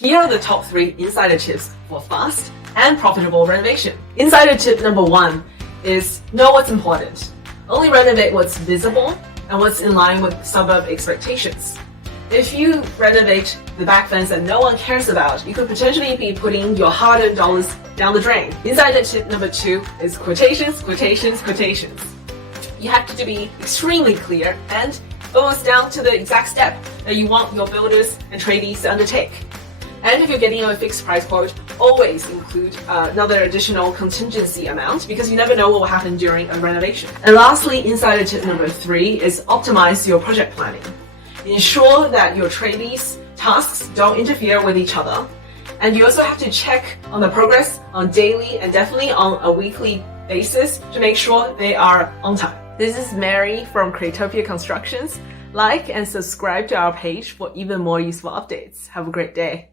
Here are the top 3 insider tips for fast and profitable renovation. Insider tip number 1 is know what's important. Only renovate what's visible and what's in line with suburb expectations. If you renovate the back fence that no one cares about, you could potentially be putting your hard-earned dollars down the drain. Insider tip number 2 is quotations, quotations, quotations. You have to be extremely clear and almost down to the exact step that you want your builders and tradies to undertake. And if you're getting a fixed price quote, always include another additional contingency amount because you never know what will happen during a renovation. And lastly, insider tip number 3 is optimize your project planning. Ensure that your tradies' tasks don't interfere with each other. And you also have to check on the progress on daily and definitely on a weekly basis to make sure they are on time. This is Mary from Creatopia Constructions. Like and subscribe to our page for even more useful updates. Have a great day.